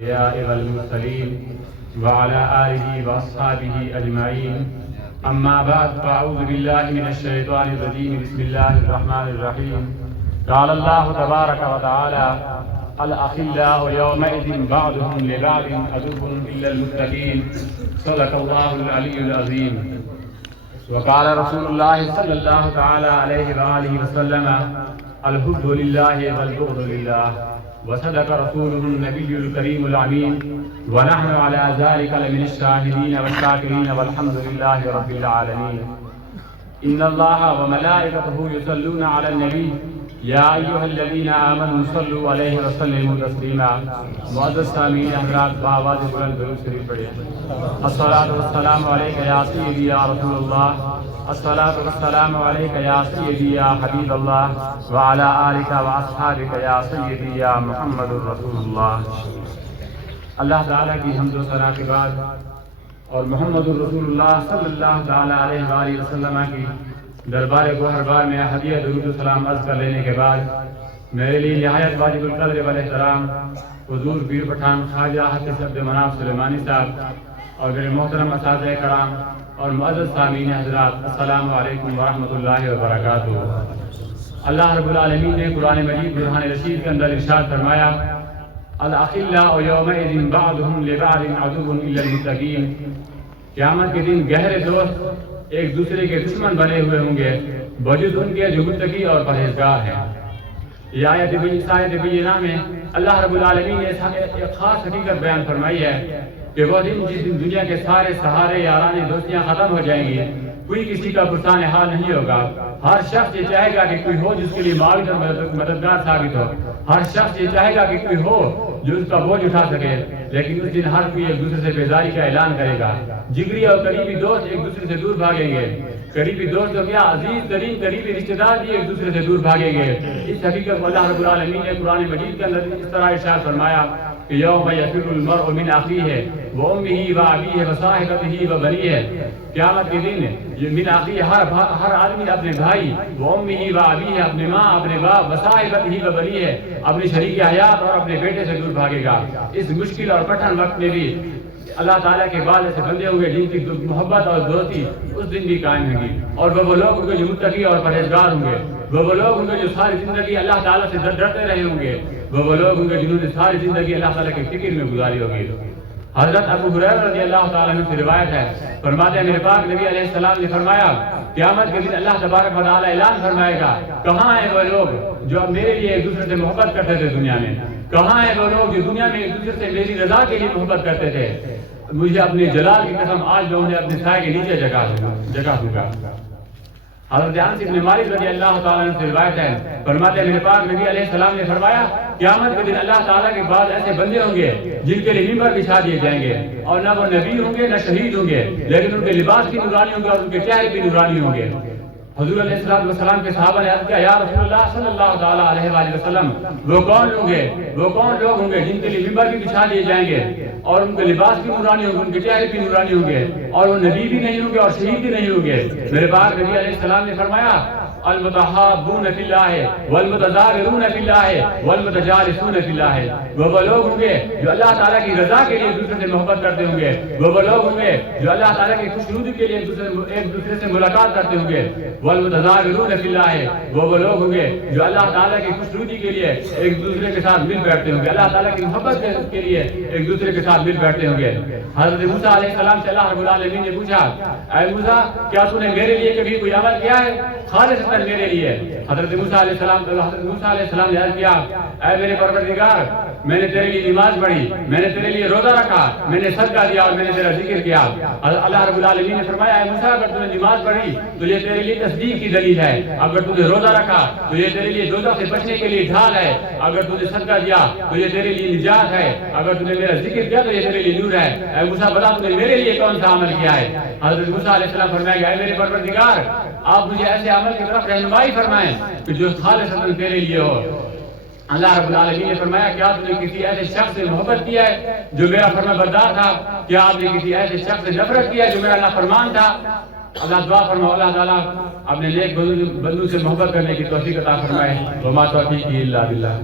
الأنبياء والمرسلين وعلى آله وأصحابه أجمعين. أما بعد فأعوذ بالله من الشيطان الرجيم. بسم الله الرحمن الرحيم. قال الله تبارك وتعالى: الأخلاء يومئذ بعضهم لبعض عدو إلا المتقين. صدق الله العلي العظيم. وقال رسول الله صلى الله تعالى عليه وآله وسلم: الحب لله والبغض لله. وصدق رسوله النبي الكريم الأمين. ونحن على ذلك لمن الشاهدين والشاكرين والحمد لله رب العالمين. إن الله وملائكته يصلون على النبي يا أيها الذين آمنوا صلوا عليه وسلموا تسليما. معزز سامعین حضرات، بآواز بلند درود شریف پڑھیں. الصلاۃ والسلام علیک یا سیدی یا رسول اللہ. الصلاۃ والسلام علیک یا سیدی یا حبیب اللہ وعلی آلک واصحابک یا سیدی یا محمد رسول اللہ. اللہ تعالیٰ کی حمد و ثنا کے بعد اور محمد رسول اللہ صلی اللہ تعالیٰ علیہ وآلہ وسلم کی دربار گوہربار میں ہدیہ درود و سلام عرض کر لینے کے بعد میرے لیے نہایت واجب القدر والاحترام حضور پیر پٹھان خواجہ حافظ عبد مناف سلیمانی صاحب اور میرے محترم اساتذہ کرام اور معزز سامعین حضرات، السلام علیکم ورحمۃ اللہ وبرکاتہ. اللہ رب العالمین نے قرآن مجید برہان رشید کے اندر ارشاد فرمایا: الاخلاء یومئذ بعضهم لبعض عدو الا المتقین. قیامت کے دن گہرے دوست ایک دوسرے کے دشمن بنے ہوئے ہوں گے بجز ان کے جو متقی اور پرہیزگار ہیں. یہ آیت بینہ میں اللہ رب العالمین نے ایک خاص حقیقت بیان فرمائی ہے کہ وہ دن جس دن دنیا کے سارے سہارے یارانے دوستیاں ختم ہو جائیں گی، کوئی کسی کا پرسان حال نہیں ہوگا. ہر شخص یہ چاہے گا کہ کوئی ہو جس کے لیے معاون اور مددگار ثابت ہو. ہر شخص یہ چاہے گا کہ کوئی ہو جو اس کا بوجھ اٹھا سکے. لیکن اس دن ہر کوئی ایک دوسرے سے بیزاری کا اعلان کرے گا. جگری اور قریبی دوست ایک دوسرے سے دور بھاگیں گے. قریبی دوست اور کیا عزیز ترین قریبی رشتہ دار بھی ایک دوسرے سے دور بھاگیں گے. اس حقیقت کو اللہ رب العالمین نے قرآن مجید کے اندر اس طرح ارشاد فرمایا کہ یوم یفر المرء من اخیہ وامہ وابیہ وصاحبتہ وبنیہ. قیامت کے دن من اخیہ ہر آدمی اپنے بھائی، وامہ وابیہ اپنے ماں اپنے باپ، وصاحبتہ وبنیہ اپنی شریک حیات اور اپنے بیٹے سے دور بھاگے گا. اس مشکل اور کٹھن وقت میں بھی اللہ تعالیٰ کے بعد ایسے بندے ہوں گے جن کی محبت اور دوستی اس دن بھی قائم ہوگی. اور وہ لوگ ہوں گے جو متقی اور پرہیزگار ہوں گے. وہ لوگ ہوں گے جو ساری زندگی اللہ تعالیٰ سے ڈرتے رہے ہوں گے. وہ لوگ ہوں گے جنہوں نے ساری زندگی اللہ تعالیٰ کے فکر میں گزاری ہوگی. حضرت ابو ہریرہ رضی اللہ تعالیٰ عنہ سے روایت ہے، فرماتے ہیں میرے پاک نبی علیہ السلام نے فرمایا: قیامت کے دن اللہ تبارک و تعالیٰ اعلان فرمائے گا، کہاں ہیں وہ لوگ جو اب میرے لیے ایک دوسرے سے محبت کرتے تھے دنیا میں؟ کہاں ہیں وہ لوگ جو دنیا میں ایک دوسرے سے میری رضا کے لیے محبت کرتے تھے؟ مجھے اپنے جلال کی قسم آج میں انہیں اپنے سائے کے نیچے جگہ دوں گا. حضرت انس بن مالک رضی اللہ تعالیٰ عنہ سے روایت ہے، فرماتے ہیں میرے پاک نبی علیہ السلام نے فرمایا: قیامت کے دن اللہ تعالیٰ کے بعد ایسے بندے ہوں گے جن کے لیے ممبر بچھا دیے جائیں گے، اور نہ وہ نبی ہوں گے نہ شہید ہوں گے، لیکن ان کے لباس بھی نورانی ہوں گے اور ان کے چہرے بھی نورانی ہوں گے. حضور علیہ السلام کے صحابہ نے عرض کیا: یا رسول اللہ صلی اللہ تعالیٰ علیہ وآلہ وسلم، وہ کون لوگ ہوں گے جن کے لیے ممبر بھی بچھا دیے جائیں گے اور ان کے لباس بھی نورانی ہوں گے، ان کے چہرے بھی نورانی ہوں گے، اور وہ نبی بھی نہیں ہوں گے اور شہید بھی نہیں ہوں گے؟ میرے پاک نبی علیہ السلام نے فرمایا: المتحابون فی اللہ والمتظاہرون فی اللہ والمتجالسون فی اللہ. وہ لوگ ہوں گے جو اللہ تعالیٰ کی رضا کے لیے ایک دوسرے سے محبت کرتے ہوں گے. وہ لوگ ہوں گے جو اللہ تعالیٰ کی خوشنودی کے لیے ایک دوسرے سے ملاقات کرتے ہوں گے. والمتظاہرون فی اللہ. وہ لوگ ہوں گے جو اللہ تعالیٰ کی خوشنودی کے لیے ایک دوسرے کے ساتھ مل بیٹھتے ہوں گے، اللہ تعالیٰ کی محبت کے لیے ایک دوسرے کے ساتھ مل بیٹھتے ہوں گے. حضرت موسیٰ علیہ السلام سے اللہ رب العالمین نے پوچھا: اے موسیٰ، کیا تو نے میرے لیے کبھی کوئی عمل کیا ہے خالص میرے لیے؟ حضرت موسیٰ علیہ السلام نے عرض کیا: اے میرے پروردگار، میں نے تیرے لیے نماز پڑھی، میں نے تیرے لیے روزہ رکھا، میں نے صدقہ دیا اور میں نے تیرا ذکر کیا. اللہ رب العالمین نے فرمایا: اے موسیٰ، اگر تو نے نماز پڑھی تو یہ تیرے لیے تصدیق کی دلیل ہے. اگر تو نے روزہ رکھا تو یہ تیرے لیے دوزخ سے بچنے کے لیے ڈھال ہے. اگر تو نے صدقہ دیا تو یہ تیرے لیے نجات ہے. اگر تو نے میرا ذکر کیا تو یہ تیرے لیے نور ہے. اے موسیٰ، بتا تو نے میرے لیے کون سا عمل کیا ہے؟ حضرت موسیٰ علیہ السلام فرمائے گا: اے میرے پروردگار، آپ مجھے ایسے عمل کی طرف رہنمائی فرمائیں کہ جو خالص تیرے لیے ہو. اللہ رب العالمین نے فرمایا: کیا آپ نے کسی ایسے شخص سے محبت کیا ہے جو میرا فرما بردار تھا؟ کیا آپ نے کسی ایسے شخص سے نفرت کیا ہے جو میرا نافرمان تھا؟ اللہ دعا فرماؤ اللہ تعالیٰ اپنے نیک بندوں سے محبت کرنے کی توفیق عطا فرمائے. وما توفیقی الا باللہ.